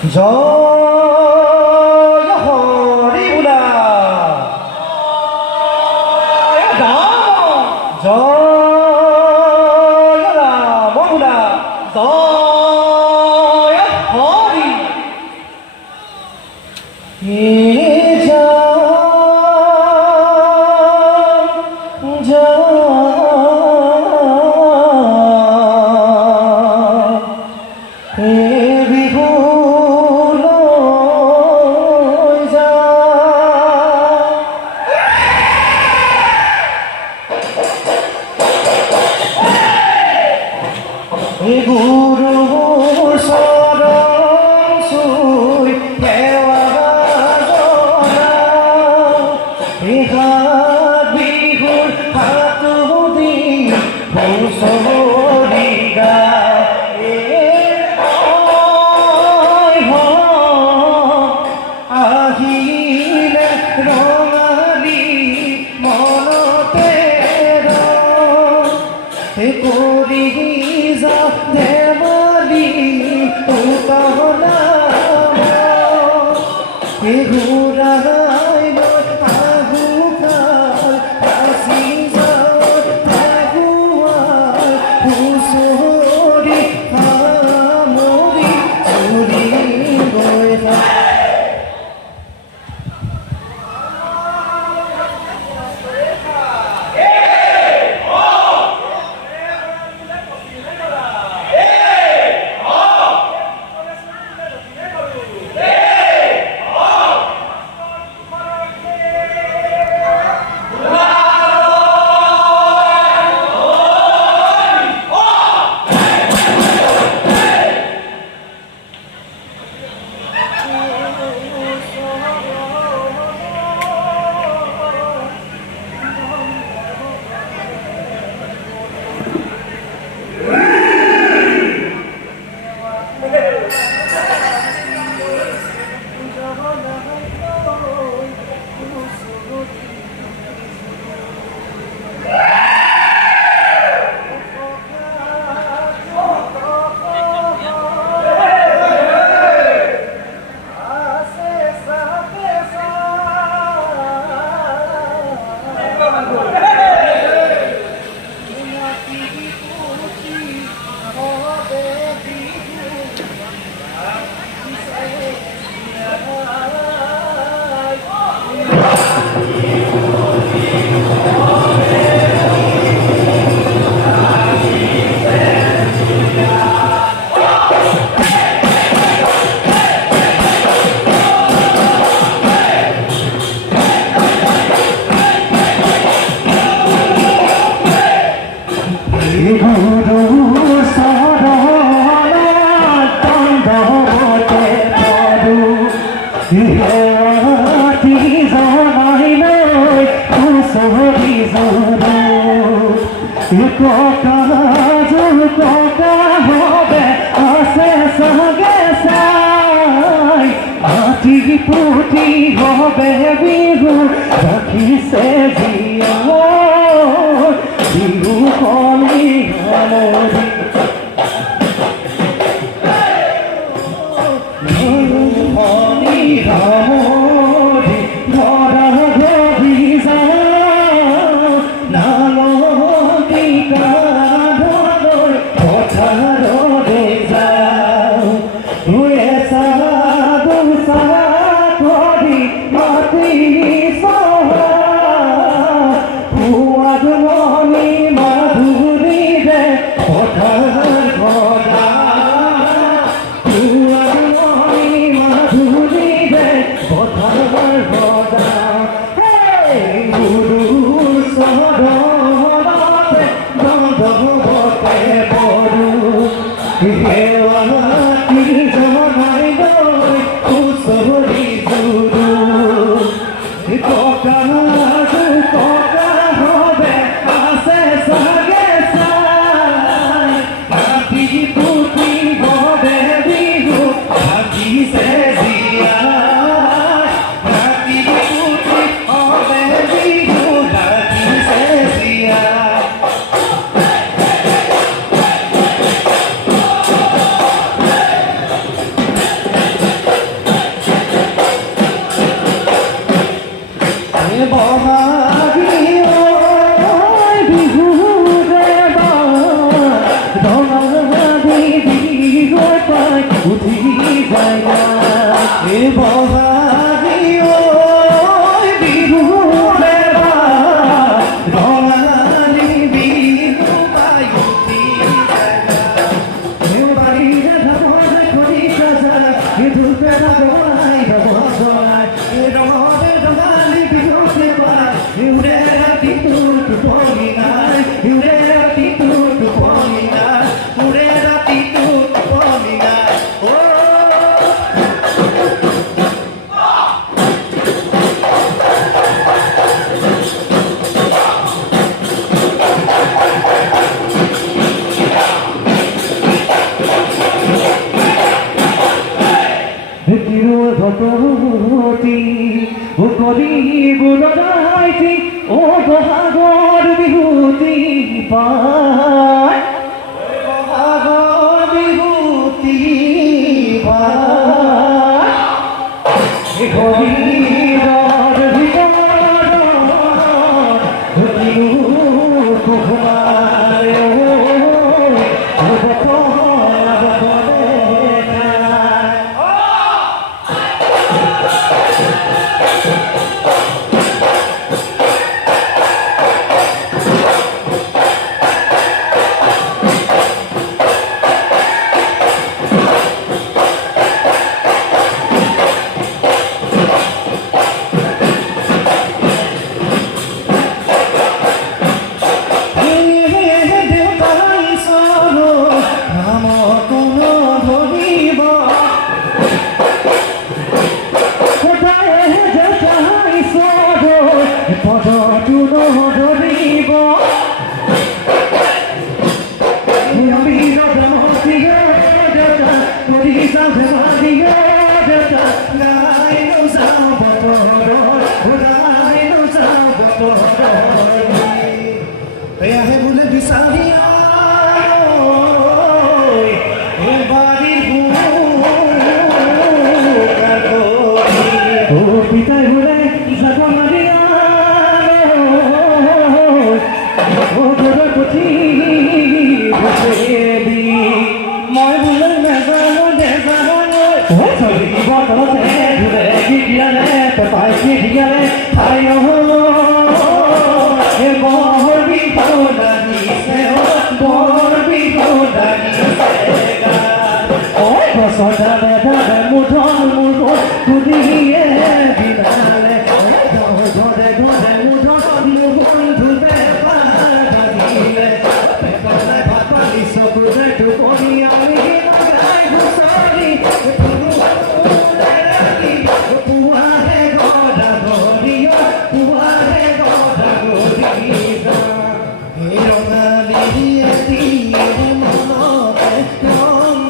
জয় হৰি বোলা জয় ৰাম বোলা জয় হৰি গুৰুৰ চৰণ চুই সেৱা জনা বিহুৰ হাতো দি হুঁচৰি গায় আহিলে ৰঙালী মনতে কৰি যা ধেমালি উতলা ঘূৰাই আহু খাই ফাঁচি যাওঁ আগুৱাই হুঁচৰি সামৰি চুৰি গৈ হবে আছে সঙ্গে চাই আতি পুতি হবে বিহু রাখিছে জিয়া বিহু কলি হলদি হলি হলি ধরা গভি যা নালদি কাঁধলৈ পথাৰলৈ যাওঁ সাধু চাকৰি মাতি চহা পুৱাগমণি মাধুৰীৰে পথাৰ ভৰা বহাগী ঐ বিহুৰে বাট ৰঙালী বিহু পাই উঠিছে বাৰীৰে ধামৰে খৰিছা যায় ধূপে নগৱাই নগৱাই ৰঙৰে ৰঙালী বিহুতে পাই ইউৰে ৰাতিটোৰ টোপনি নাই ইউৰে ৰাতিটোৰ টোপনি নাই ইউৰে ৰাতিটোৰ টোপনি নাই ভকতি কৰিব লগাইছি বহাগৰ বিহুতি পাই বহাগৰ বিহুতি পাই হৰিৰৰ ভিতৰত কুমাৰে এয়াহে বোলে বিচাৰি পিতাই বোলে যাব পুথি মই বোলে নেজানো পাইছি দিয়ালে ঠাই বৰ বিহু লাগিছে বৰ বিহু লাগিছে সদালে মুঠন তুলিয়ে বিনালে ঘৰে ঘৰে মুঠন বন্ধুতে পালে ভাত পানী চকুৰে টোপনি আমি গাই হুঁচৰি পুৱাহে গদা গৰিয় পুৱাহে গদা গৰিয়া ৰঙালী এটিয়ে মনতে ৰং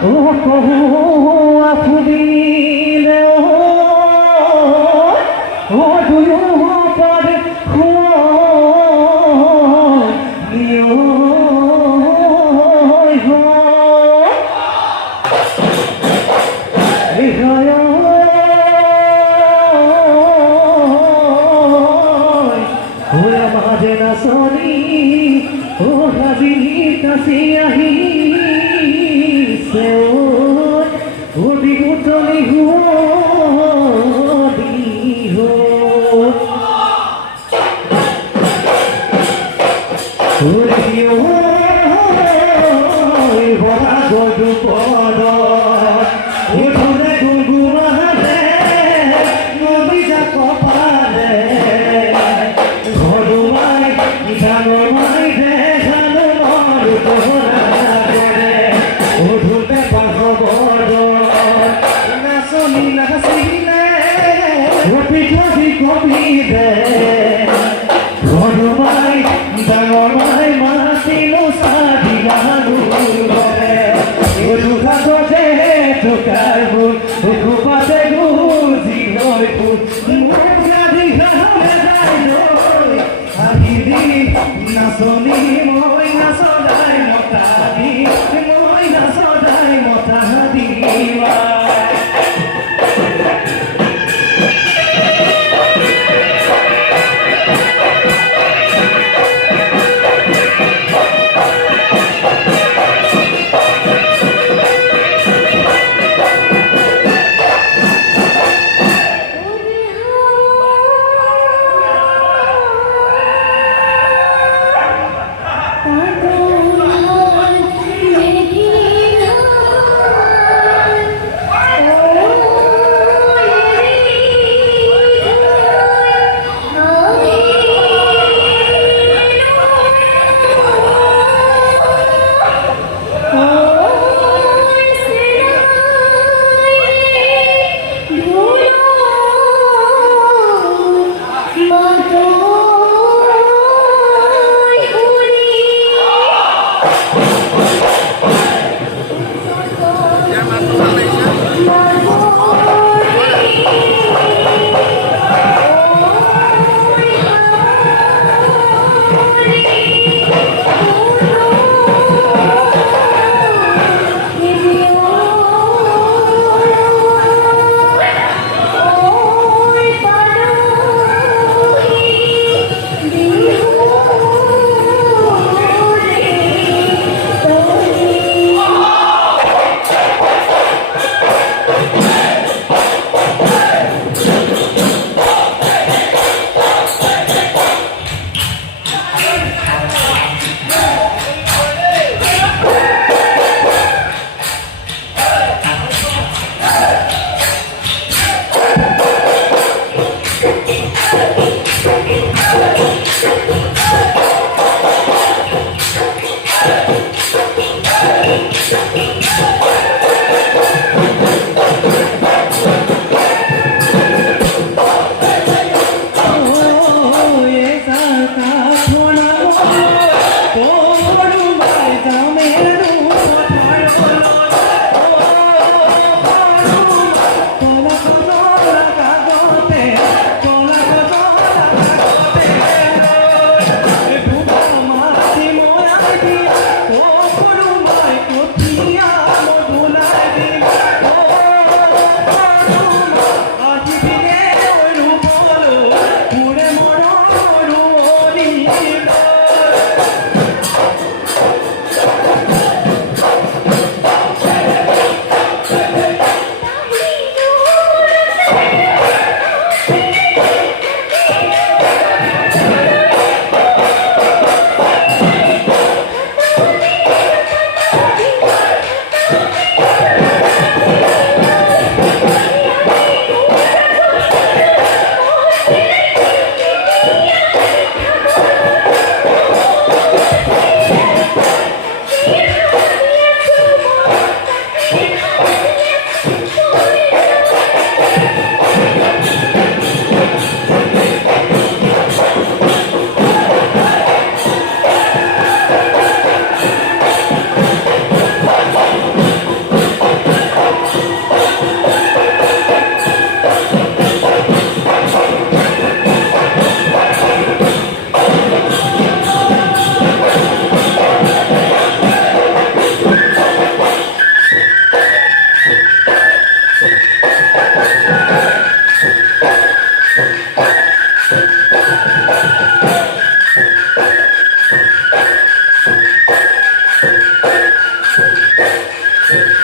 ও কহু আফুবিলে ও দুয়ো পরে নিও মাঝে না সনি ও হাজি কাছে আহি ও দিগু চলি দিহো দিও ভরা গদু পদ উঠুরে গুগু মাহারে নদী যা কপালে ঘরুমাই জানুমাই দেখানো মারু তোরা করে উঠুতে পাহবর নাচনি নাচিলে পিঠি কবি দে ঘরুমাই জানুমাই মাতিল সাদি মানু করে উঠুকা দে ঠোকার বুল উঠুপাতে গুজি নয় ফুল মুখাদি ঘামে যায় নয় আহিদি নাচনি মই নাচদাই মতাদি মই নাচদাই মতাদিবা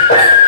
Thank you.